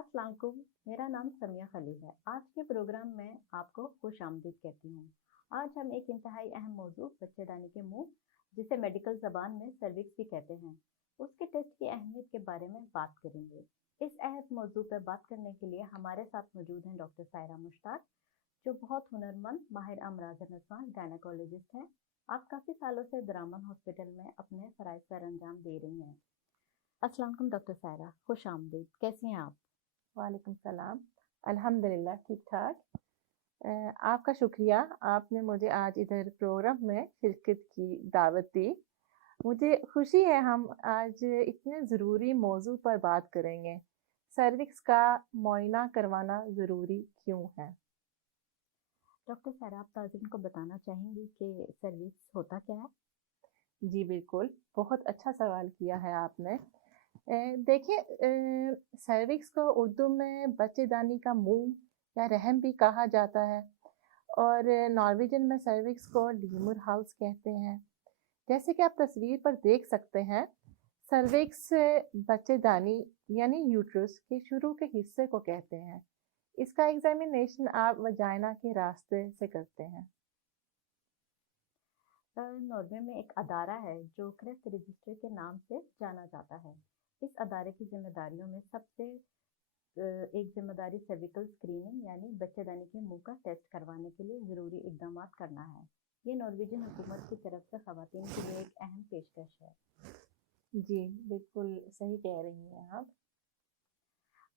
अस्सलाम वालेकुम। मेरा नाम समिया खलील है। आज के प्रोग्राम में आपको खुश आमदीद कहती हूँ। आज हम एक इंतहाई अहम मौजू बच्चेदानी के मुंह, जिसे मेडिकल ज़बान में सर्विक्स भी कहते हैं, उसके टेस्ट की अहमियत के बारे में बात करेंगे। इस अहम मौजू पर बात करने के लिए हमारे साथ मौजूद हैं डॉक्टर सायरा मुश्ताक, जो बहुत हुनरमंद माहिर अमराज नस्वां गायनेकोलॉजिस्ट हैं। आप काफ़ी सालों से ब्राह्मण हॉस्पिटल में अपने फ़राइज़ सर अंजाम दे रही हैं। अस्सलाम वालेकुम डॉक्टर सायरा, खुश आमदीद। कैसी हैं आप? वालेकुम सलाम। अल्हम्दुलिल्लाह ठीक ठाक। आपका शुक्रिया, आपने मुझे आज इधर प्रोग्राम में शिरकत की दावत दी। मुझे खुशी है हम आज इतने ज़रूरी मौजू पर बात करेंगे। सर्विक्स का मुआयना करवाना ज़रूरी क्यों है? डॉक्टर साहब, आप ताज़रीन को बताना चाहेंगी कि सर्विक्स होता क्या है? जी बिल्कुल, बहुत अच्छा सवाल किया है आपने। देखिए, सर्विक्स को उर्दू में बच्चेदानी का मुंह या रहम भी कहा जाता है और नॉर्वेजियन में सर्विक्स को लीमुर हाउस कहते हैं। जैसे कि आप तस्वीर पर देख सकते हैं, सर्विक्स बच्चेदानी यानी यूट्रस के शुरू के हिस्से को कहते हैं। इसका एग्जामिनेशन आप वजाइना के रास्ते से करते हैं। नॉर्वे में एक अदारा है जो क्रेस्ट रजिस्टर के नाम से जाना जाता है। इस अदारे की जिम्मेदारियों में सबसे एक जिम्मेदारी सर्विकल स्क्रीनिंग यानी बच्चेदानी के मुंह का टेस्ट करवाने के लिए ज़रूरी इकदाम करना है। ये नॉर्वेजियन हुकूमत की तरफ से खवातीन के लिए एक अहम पेशकश है। जी, बिल्कुल सही कह रही हैं आप।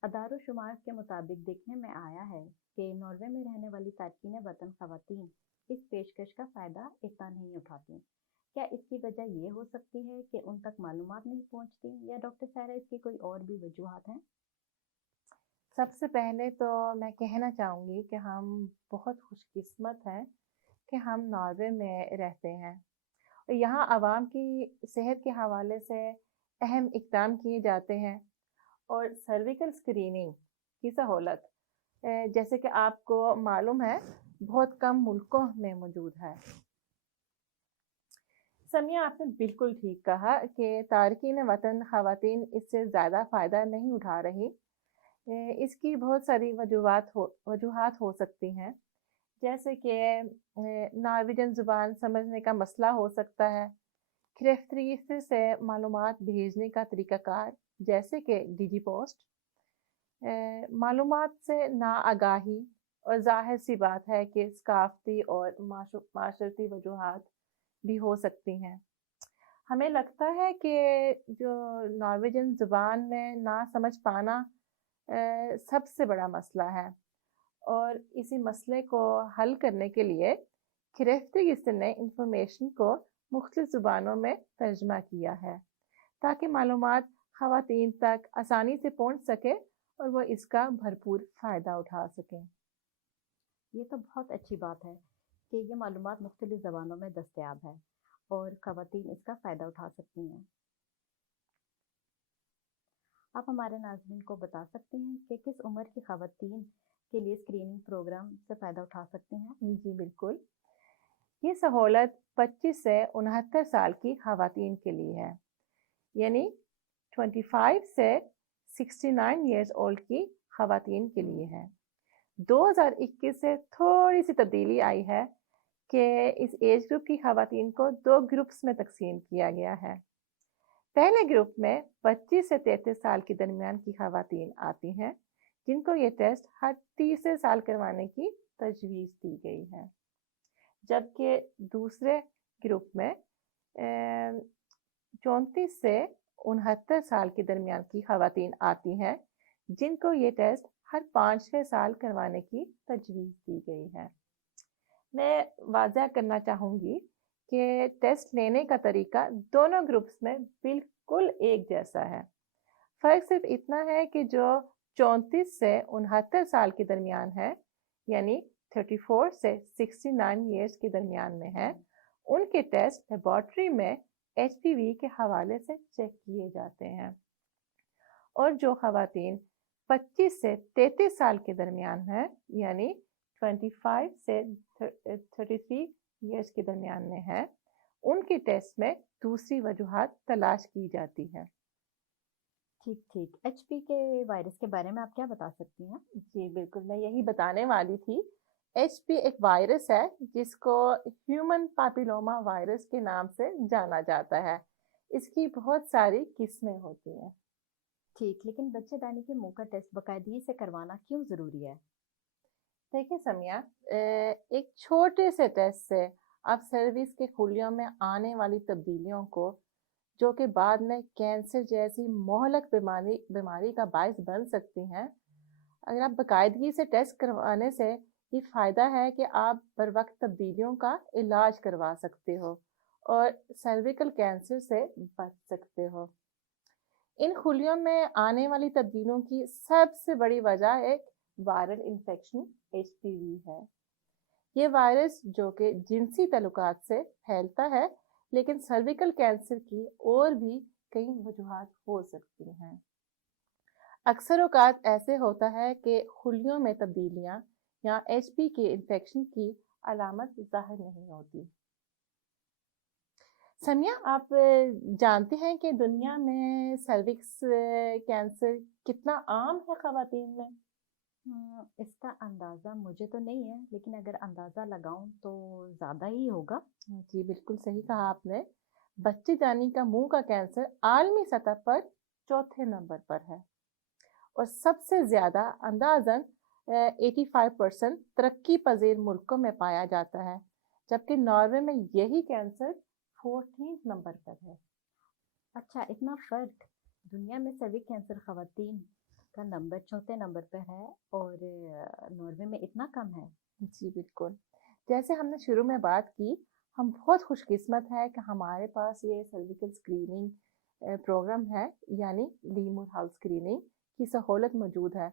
अदारो शुमार के मुताबिक देखने में आया है कि नॉर्वे में रहने वाली तारकीन वतन खवातीन इस पेशकश का फ़ायदा इतना नहीं उठाती। क्या इसकी वजह ये हो सकती है कि उन तक मालूमात नहीं पहुंचती, या डॉक्टर सारा इसकी कोई और भी वजूहात हैं? सबसे पहले तो मैं कहना चाहूँगी कि हम बहुत खुशकिस्मत हैं कि हम नॉर्वे में रहते हैं। और यहाँ आवाम की सेहत के हवाले से अहम इक़दाम किए जाते हैं और सर्विकल स्क्रीनिंग की सहूलत जैसे कि आपको मालूम है, बहुत कम मुल्कों में मौजूद है। समिया, आपने बिल्कुल ठीक कहा कि तारकीन वतन ख़वातीन इससे ज़्यादा फ़ायदा नहीं उठा रही। इसकी बहुत सारी वजूहात हो सकती हैं, जैसे कि नॉर्वेजियन ज़ुबान समझने का मसला हो सकता है, गिरफ्तारी से मालूमात भेजने का तरीक़ाकार जैसे कि डिजीपोस्ट, मालूमात से नाआगाही, और ज़ाहिर सी बात है कि सकाफ़ती और माशरती वजूहात भी हो सकती हैं। हमें लगता है कि जो नॉर्वेजियन ज़ुबान में ना समझ पाना सबसे बड़ा मसला है और इसी मसले को हल करने के लिए गिरफ्तारी ने इंफॉर्मेशन को मुख्तलिफ ज़ुबानों में तर्जमा किया है ताकि मालूमात ख़वातीन तक आसानी से पहुंच सके और वो इसका भरपूर फ़ायदा उठा सकें। ये तो बहुत अच्छी बात है कि ये मालूमात मुख्तलिफ ज़बानों में दस्तयाब है और ख़वातीन इसका फ़ायदा उठा सकती हैं। आप हमारे नाज़रीन को बता सकती हैं कि किस उम्र की ख़वातीन के लिए स्क्रीनिंग प्रोग्राम से फ़ायदा उठा सकती हैं? जी बिल्कुल, ये सहूलत 25 से 69 साल की ख़वातीन के लिए है, यानी 25 से 69 ईयर्स ओल्ड की ख़वातीन के लिए है। 2021 से थोड़ी सी तब्दीली आई है कि इस एज ग्रुप की ख़वातीन को 2 ग्रुप्स में तकसीम किया गया है। पहले ग्रुप में 25 से 33 साल के दरमियान की ख़वातीन आती हैं, जिनको ये टेस्ट हर तीसरे साल करवाने की तजवीज़ दी गई है। जबकि दूसरे ग्रुप में 34 से 69 साल के दरमियान की ख़वातीन आती हैं, जिनको ये टेस्ट हर 5वें साल करवाने की तजवीज़ दी गई है। मैं वाज़ह करना चाहूँगी कि टेस्ट लेने का तरीका दोनों ग्रुप्स में बिल्कुल एक जैसा है। फ़र्क सिर्फ इतना है कि जो 34 से 69 साल के दरमियान है, यानी 34 से 69 ईयर्स के दरमियान में है, उनके टेस्ट लेबॉर्ट्री में HPV के हवाले से चेक किए जाते हैं। और जो ख़वातीन 25 से 33 साल के दरमियान है, यानी 25 से 33 ईयर्स के दरमियान में है, उनके टेस्ट में दूसरी वजूहात तलाश की जाती है। ठीक ठीक। एचपी के वायरस के बारे में आप क्या बता सकती हैं? जी बिल्कुल, मैं यही बताने वाली थी। एचपी एक वायरस है जिसको ह्यूमन पापिलोमा वायरस के नाम से जाना जाता है। इसकी बहुत सारी किस्में होती हैं। ठीक, लेकिन बच्चेदानी के मुंह का टेस्ट बाकायदगी से करवाना क्यों ज़रूरी है? देखिए समिया, एक छोटे से टेस्ट से आप सर्विस के खुलियों में आने वाली तब्दीलियों को, जो कि बाद में कैंसर जैसी मोहलक बीमारी बीमारी का बायस बन सकती हैं, अगर आप बाकायदगी से टेस्ट करवाने से ये फ़ायदा है कि आप बर वक्त तब्दीलियों का इलाज करवा सकते हो और सर्विकल कैंसर से बच सकते हो। इन खुलियों में आने वाली तब्दीलियों की सबसे बड़ी वजह एक वायरल इन्फेक्शन एचपीवी है। ये वायरस जो कि जिनसी तल्लुकात से फैलता है, लेकिन सर्विकल कैंसर की और भी कई वजूहात हो सकती हैं। अक्सर औकात ऐसे होता है कि खुलियों में तब्दीलियां या एचपी के इन्फेक्शन की अलामत ज़ाहिर नहीं होती। समिया, आप जानते हैं कि दुनिया में सर्विक्स कैंसर कितना आम है ख़वातीन में? इसका अंदाज़ा मुझे तो नहीं है, लेकिन अगर अंदाज़ा लगाऊं तो ज़्यादा ही होगा। जी बिल्कुल सही कहा आपने। बच्चेदानी का मुंह का कैंसर आलमी सतह पर चौथे नंबर पर है और सबसे ज़्यादा अंदाज़न 85% तरक्की पजीर मुल्कों में पाया जाता है, जबकि नॉर्वे में यही कैंसर 14 नंबर पर है। अच्छा, इतना फ़र्क! दुनिया में सर्विक्स कैंसर ख़वातीन का नंबर चौथे नंबर पर है और नॉर्वे में इतना कम है। जी बिल्कुल। जैसे हमने शुरू में बात की, हम बहुत खुशकिस्मत हैं कि हमारे पास ये सर्विकल स्क्रीनिंग प्रोग्राम है, यानी लीमूर हाउस स्क्रीनिंग की सहूलत मौजूद है,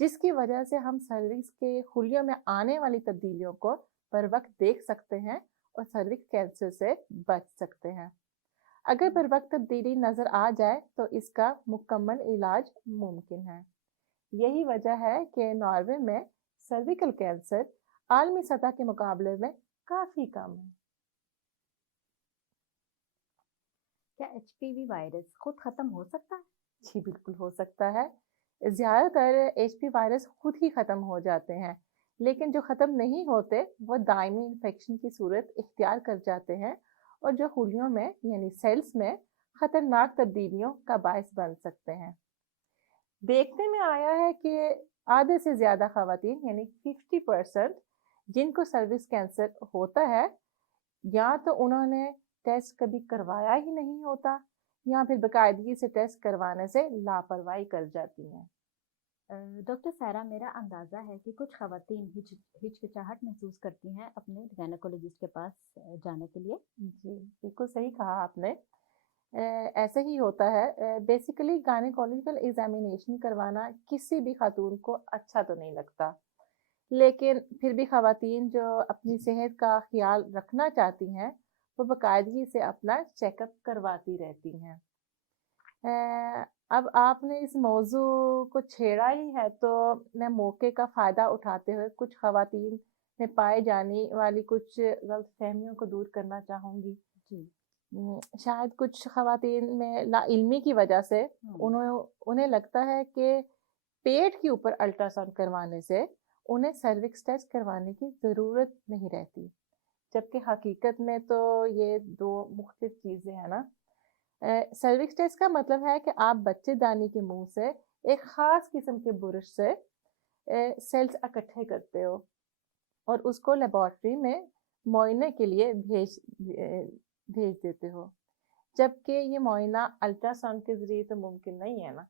जिसकी वजह से हम सर्विक्स के खुलियों में आने वाली तब्दीलियों को बर वक्त देख सकते हैं और सर्विक्स कैंसर से बच सकते हैं। अगर बर वक्त तब्दीली नज़र आ जाए तो इसका मुकम्मल इलाज मुमकिन है। यही वजह है कि नॉर्वे में सर्विकल कैंसर आलमी सतह के मुकाबले में काफ़ी कम है। क्या एचपीवी वायरस खुद ख़त्म हो सकता है? जी बिल्कुल हो सकता है। ज़्यादातर एचपी वायरस खुद ही ख़त्म हो जाते हैं, लेकिन जो ख़त्म नहीं होते वो दायमी इन्फेक्शन की सूरत इख्तियार कर जाते हैं और जो खुलियों में यानी सेल्स में ख़तरनाक तब्दीलियों का बायस बन सकते हैं। देखने में आया है कि आधे से ज़्यादा ख़वातीन यानी 50% जिनको सर्विक्स कैंसर होता है, या तो उन्होंने टेस्ट कभी करवाया ही नहीं होता या फिर बाकायदगी से टेस्ट करवाने से लापरवाही कर जाती हैं। डॉक्टर सायरा, मेरा अंदाज़ा है कि कुछ ख़वातीन हिचकिचाहट महसूस करती हैं अपने गायनेकोलॉजिस्ट के पास जाने के लिए। जी, बिल्कुल सही कहा आपने। ऐसे ही होता है। बेसिकली गायनेकोलॉजिकल एग्जामिनेशन करवाना किसी भी खातून को अच्छा तो नहीं लगता, लेकिन फिर भी ख़वातीन जो अपनी सेहत का ख्याल रखना चाहती हैं, वो बाकायदगी से अपना चेकअप करवाती रहती हैं। अब आपने इस मौजू को छेड़ा ही है, तो मैं मौके का फ़ायदा उठाते हुए कुछ ख़वातीन में पाए जाने वाली कुछ गलतफ़हमियों को दूर करना चाहूँगी। जी। शायद कुछ ख़वातीन में लाइल्मी की वजह से उन्हें लगता है कि पेट के ऊपर अल्ट्रासाउंड करवाने से उन्हें सर्विक्स टेस्ट करवाने की ज़रूरत नहीं रहती, जबकि हकीकत में तो ये 2 मुख्तलिफ चीज़ें हैं ना। सर्विक्स टेस्ट का मतलब है कि आप बच्चेदानी के मुंह से एक ख़ास किस्म के बुरश से सेल्स इकट्ठे करते हो और उसको लेबॉर्ट्री में मुआयने के लिए भेज देते हो, जबकि ये मुआयना अल्ट्रासाउंड के ज़रिए तो मुमकिन नहीं है ना।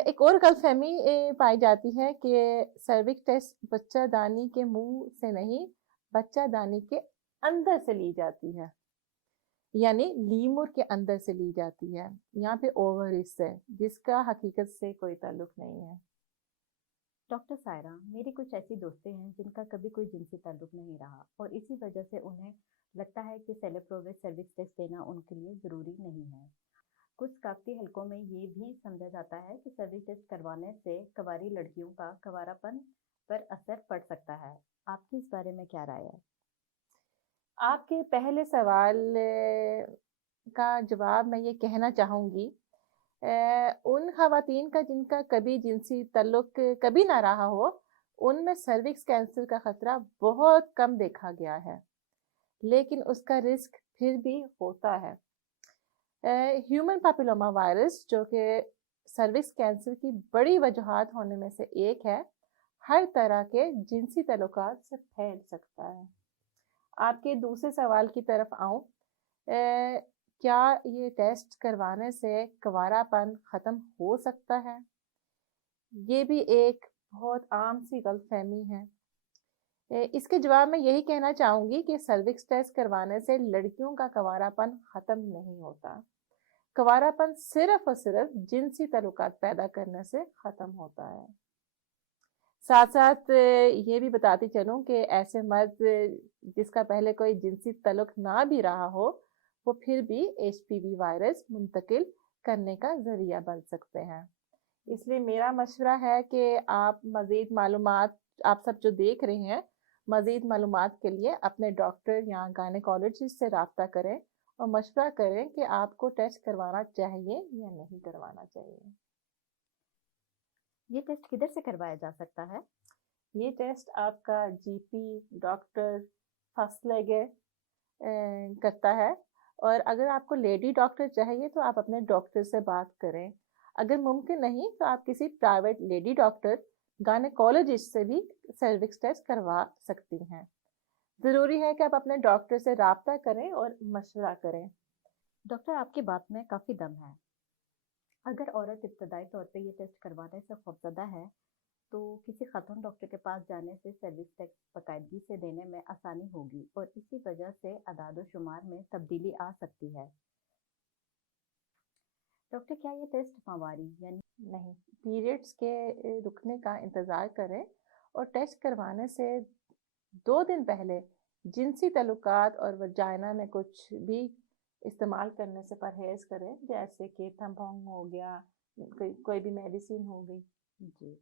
एक और गलतफहमी पाई जाती है कि सर्विक्स टेस्ट बच्चादानी के मुंह से नहीं, बच्चादानी के अंदर से ली जाती है, यानी लीमूर के अंदर से ली जाती है, यहाँ पे ओवरीज से, जिसका हकीकत से कोई ताल्लुक नहीं है। डॉक्टर सायरा, मेरी कुछ ऐसी दोस्तें हैं जिनका कभी कोई जिनसी ताल्लुक नहीं रहा और इसी वजह से उन्हें लगता है कि सेलेप्रोविस सर्विक्स टेस्ट देना उनके लिए ज़रूरी नहीं है। कुछ सकाफ़ती हलकों में ये भी समझा जाता है कि सर्विक्स टेस्ट करवाने से कवारी लड़कियों का कवारापन पर असर पड़ सकता है। आपकी इस बारे में क्या राय है? आपके पहले सवाल کا جواب میں یہ کہنا چاہوں گی، ان خواتین کا جن کا کبھی جنسی تعلق کبھی نہ رہا ہو، ان میں سروکس کینسر کا خطرہ بہت کم دیکھا گیا ہے، لیکن اس کا رسک پھر بھی ہوتا ہے۔ ہیومن پاپیلوما وائرس، جو کہ سروکس کینسر کی بڑی وجوہات ہونے میں سے ایک ہے، ہر طرح کے جنسی تعلقات سے پھیل سکتا ہے۔ آپ کے دوسرے سوال کی طرف آؤں، کیا یہ ٹیسٹ کروانے سے کنوارا پن ختم ہو سکتا ہے؟ یہ بھی ایک بہت عام سی غلط فہمی ہے۔ اس کے جواب میں یہی کہنا چاہوں گی کہ سروکس ٹیسٹ کروانے سے لڑکیوں کا کنوارا پن ختم نہیں ہوتا۔ کنوارا پن صرف اور صرف جنسی تعلقات پیدا کرنے سے ختم ہوتا ہے۔ ساتھ ساتھ یہ بھی بتاتی چلوں کہ ایسے مرد جس کا پہلے کوئی جنسی تعلق نہ بھی رہا ہو، وہ پھر بھی HPV وائرس منتقل کرنے کا ذریعہ بن سکتے ہیں۔ اس لیے میرا مشورہ ہے کہ آپ مزید معلومات، آپ سب جو دیکھ رہے ہیں، مزید معلومات کے لیے اپنے ڈاکٹر یا گائنیکالوجسٹ سے رابطہ کریں اور مشورہ کریں کہ آپ کو ٹیسٹ کروانا چاہیے یا نہیں کروانا چاہیے۔ یہ ٹیسٹ کدھر سے کروایا جا سکتا ہے؟ یہ ٹیسٹ آپ کا GP ڈاکٹر فرسٹ لیگے کرتا ہے، اور اگر آپ کو لیڈی ڈاکٹر چاہیے تو آپ اپنے ڈاکٹر سے بات کریں۔ اگر ممکن نہیں تو آپ کسی پرائیویٹ لیڈی ڈاکٹر گائنیکالوجسٹ سے بھی سروکس ٹیسٹ کروا سکتی ہیں۔ ضروری ہے کہ آپ اپنے ڈاکٹر سے رابطہ کریں اور مشورہ کریں۔ ڈاکٹر، آپ کی بات میں کافی دم ہے۔ اگر عورت ابتدائی طور پہ یہ ٹیسٹ کروانے سے خوفزدہ ہے تو کسی خاتون ڈاکٹر کے پاس جانے سے سروکس ٹیسٹ باقاعدگی سے دینے میں آسانی ہوگی اور اسی وجہ سے اعداد و شمار میں تبدیلی آ سکتی ہے۔ ڈاکٹر، کیا یہ ٹیسٹ ماہواری یعنی نہیں، پیریڈز کے رکنے کا انتظار کریں اور ٹیسٹ کروانے سے 2 دن پہلے جنسی تعلقات اور وجائنا میں کچھ بھی استعمال کرنے سے پرہیز کریں، جیسے کہ تھمپونگ ہو گیا، کوئی بھی میڈیسن ہو گئی۔ جی،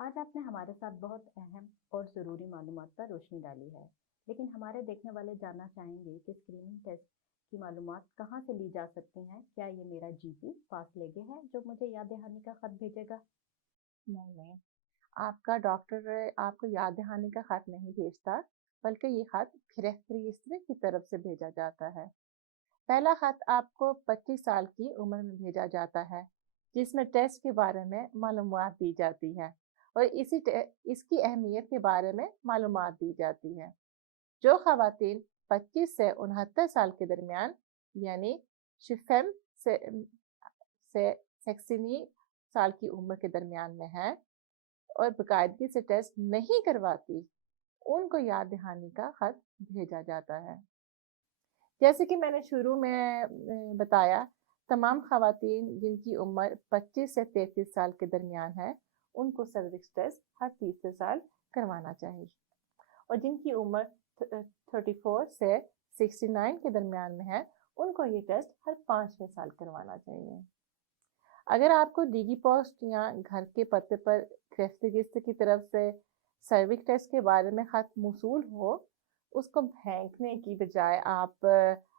آج آپ نے ہمارے ساتھ بہت اہم اور ضروری معلومات پر روشنی ڈالی ہے، لیکن ہمارے دیکھنے والے جاننا چاہیں گے کہ اسکریننگ ٹیسٹ کی معلومات کہاں سے لی جا سکتی ہیں؟ کیا یہ میرا GP پاس لیگے ہے جو مجھے یاد دہانی کا خط بھیجے گا؟ نہیں، آپ کا ڈاکٹر آپ کو یاد دہانی کا خط نہیں بھیجتا، بلکہ یہ خط گریفری کی طرف سے بھیجا جاتا ہے۔ پہلا خط آپ کو 25 سال کی عمر میں بھیجا جاتا ہے، جس میں ٹیسٹ کے بارے میں معلومات دی جاتی ہے اور اس کی اہمیت کے بارے میں معلومات دی جاتی ہے۔ جو خواتین 25 سے 69 سال کے درمیان یعنی شفم سے 69 سال کی عمر کے درمیان میں ہے اور باقاعدگی سے ٹیسٹ نہیں کرواتی، ان کو یاد دہانی کا خط بھیجا جاتا ہے۔ جیسے کہ میں نے شروع میں بتایا، تمام خواتین جن کی عمر 25 سے 33 سال کے درمیان ہے، ان کو سروکس ٹیسٹ ہر تیسرے سال کروانا چاہیے، اور جن کی عمر 34 سے 69 کے درمیان میں ہے، ان کو یہ ٹیسٹ ہر 5ویں سال کروانا چاہیے۔ اگر آپ کو ڈیگی پوسٹ یا گھر کے پتے پر گریفری کی طرف سے سروکس ٹیسٹ کے بارے میں خط موصول ہو، اس کو پھینکنے کی بجائے آپ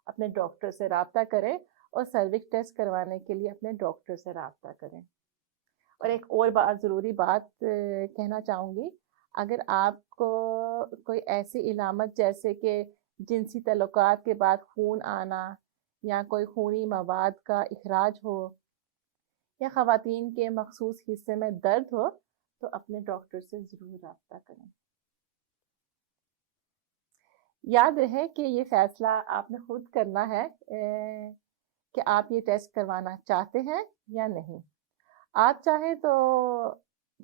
اپنے ڈاکٹر سے رابطہ کریں اور سروکس ٹیسٹ کروانے کے لیے اپنے ڈاکٹر سے رابطہ کریں۔ اور ایک اور ضروری بات کہنا چاہوں گی، اگر آپ کو کوئی ایسی علامت جیسے کہ جنسی تعلقات کے بعد خون آنا یا کوئی خونی مواد کا اخراج ہو یا خواتین کے مخصوص حصے میں درد ہو تو اپنے ڈاکٹر سے ضرور رابطہ کریں۔ یاد رہے کہ یہ فیصلہ آپ نے خود کرنا ہے کہ آپ یہ ٹیسٹ کروانا چاہتے ہیں یا نہیں۔ آپ چاہیں تو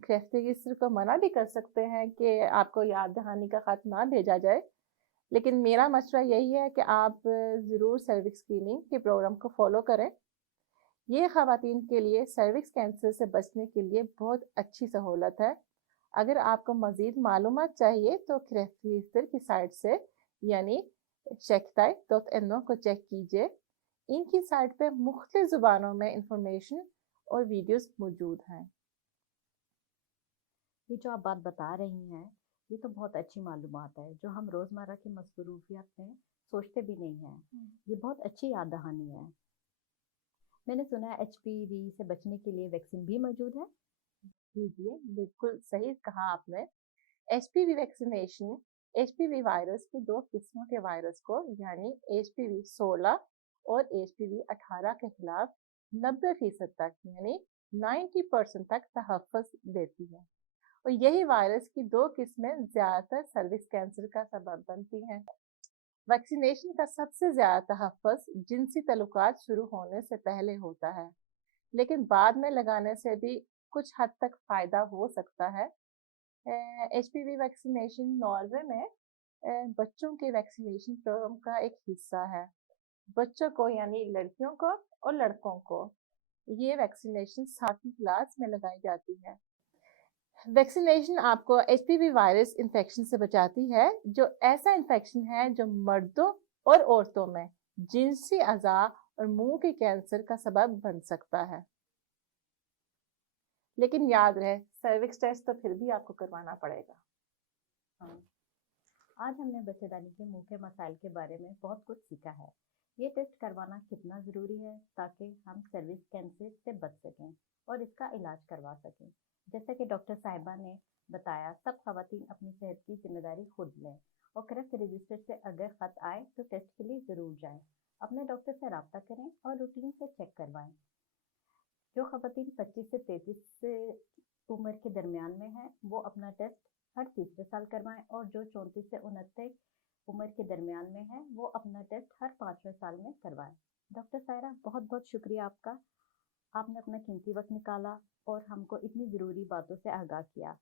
گریفری کو منع بھی کر سکتے ہیں کہ آپ کو یاد دہانی کا خط نہ بھیجا جائے، لیکن میرا مشورہ یہی ہے کہ آپ ضرور سروکس اسکریننگ کے پروگرام کو فالو کریں۔ یہ خواتین کے لیے سروکس کینسر سے بچنے کے لیے بہت اچھی سہولت ہے۔ اگر آپ کو مزید معلومات چاہیے تو گریفری کی سائٹ سے یعنی شیکتائی.no کو چیک کیجیے۔ ان کی سائٹ پہ مختلف زبانوں میں انفارمیشن اور ویڈیوز موجود ہیں۔ یہ جو آپ بات بتا رہی ہیں، ये तो बहुत अच्छी मालूमात है जो हम रोज़मर्रा की मसरूफियत में सोचते भी नहीं हैं। ये बहुत अच्छी याद दहानी है। मैंने सुना है एचपीवी से बचने के लिए वैक्सीन भी मौजूद है। जी जी, बिल्कुल सही कहा आपने। एचपीवी वैक्सीनेशन एचपीवी वायरस की दो किस्मों के वायरस को यानी एचपीवी 16 और एचपीवी 18 के खिलाफ 90% तक यानी 90% तक तहफ़्फ़ुज़ देती है। और यही वायरस की दो किस्में ज्यादातर सर्विक्स कैंसर का सबब बनती हैं। वैक्सीनेशन का सबसे ज्यादा तहफ़्फ़ुज़ जिनसी तल्लुकात शुरू होने से पहले होता है, लेकिन बाद में लगाने से भी कुछ हद तक फायदा हो सकता है। एचपीवी वैक्सीनेशन नॉर्वे में बच्चों के वैक्सीनेशन प्रोग्राम का एक हिस्सा है। बच्चों को यानी लड़कियों को और लड़कों को ये वैक्सीनेशन 7वीं क्लास में लगाई जाती है। वैक्सीनेशन आपको एचपीवी वायरस इन्फेक्शन से बचाती है, जो ऐसा इन्फेक्शन है जो मर्दों और औरतों में जिनसी अज़ा और मुंह के कैंसर का सबब बन सकता है। लेकिन याद रहे, सर्विक्स टेस्ट तो फिर भी आपको करवाना पड़ेगा। हाँ, आज हमने बच्चेदानी के मुंह के मसाइल के बारे में बहुत कुछ सीखा है। ये टेस्ट करवाना कितना ज़रूरी है ताकि हम सर्विक्स कैंसर से बच सकें और इसका इलाज करवा सकें। जैसा कि डॉक्टर साहिबा ने बताया, सब खवातीन अपनी सेहत की जिम्मेदारी खुद लें और क्रेफ्ट रजिस्टर से अगर ख़त आए तो टेस्ट के लिए ज़रूर जाएं। अपने डॉक्टर से रब्ता करें और रूटीन से चेक करवाएं। जो खवातीन 25 से 33 उम्र के दरमियान में हैं, वो अपना टेस्ट हर तीसरे साल करवाएं और जो 34 से 29 उम्र के दरमियान में है, वो अपना टेस्ट हर 5वें साल में करवाएं। डॉक्टर सायरा, बहुत बहुत शुक्रिया आपका। आपने अपना कीमती वक्त निकाला और हमको इतनी ज़रूरी बातों से आगाह किया।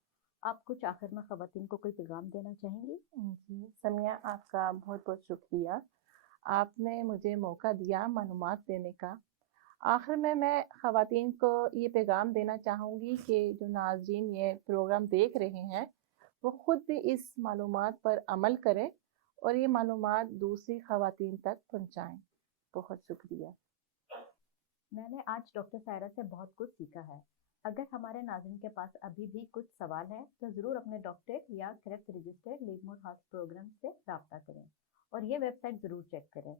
आप कुछ आखिर में खवातीन को कोई पैगाम देना चाहेंगी? जी समिया, आपका बहुत बहुत शुक्रिया। आपने मुझे मौका दिया मालूमात देने का। आखिर में मैं खवातीन को ये पैगाम देना चाहूँगी कि जो नाज़रीन ये प्रोग्राम देख रहे हैं, वो खुद भी इस मालूमात पर अमल करें और ये मालूमात दूसरी खवातीन तक पहुँचाएं। बहुत शुक्रिया। मैंने आज डॉक्टर सायरा से बहुत कुछ सीखा है। अगर हमारे नाज़रीन के पास अभी भी कुछ सवाल है तो ज़रूर अपने डॉक्टर या क्रेफ्ट रजिस्टर लिवमोर हाउस प्रोग्राम से रब्ता करें और ये वेबसाइट ज़रूर चेक करें,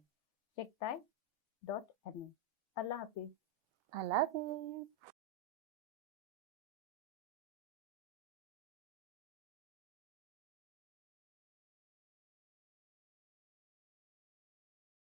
checktype.me। अल्लाह हाफिज़। अल्लाह हाफ़िज़।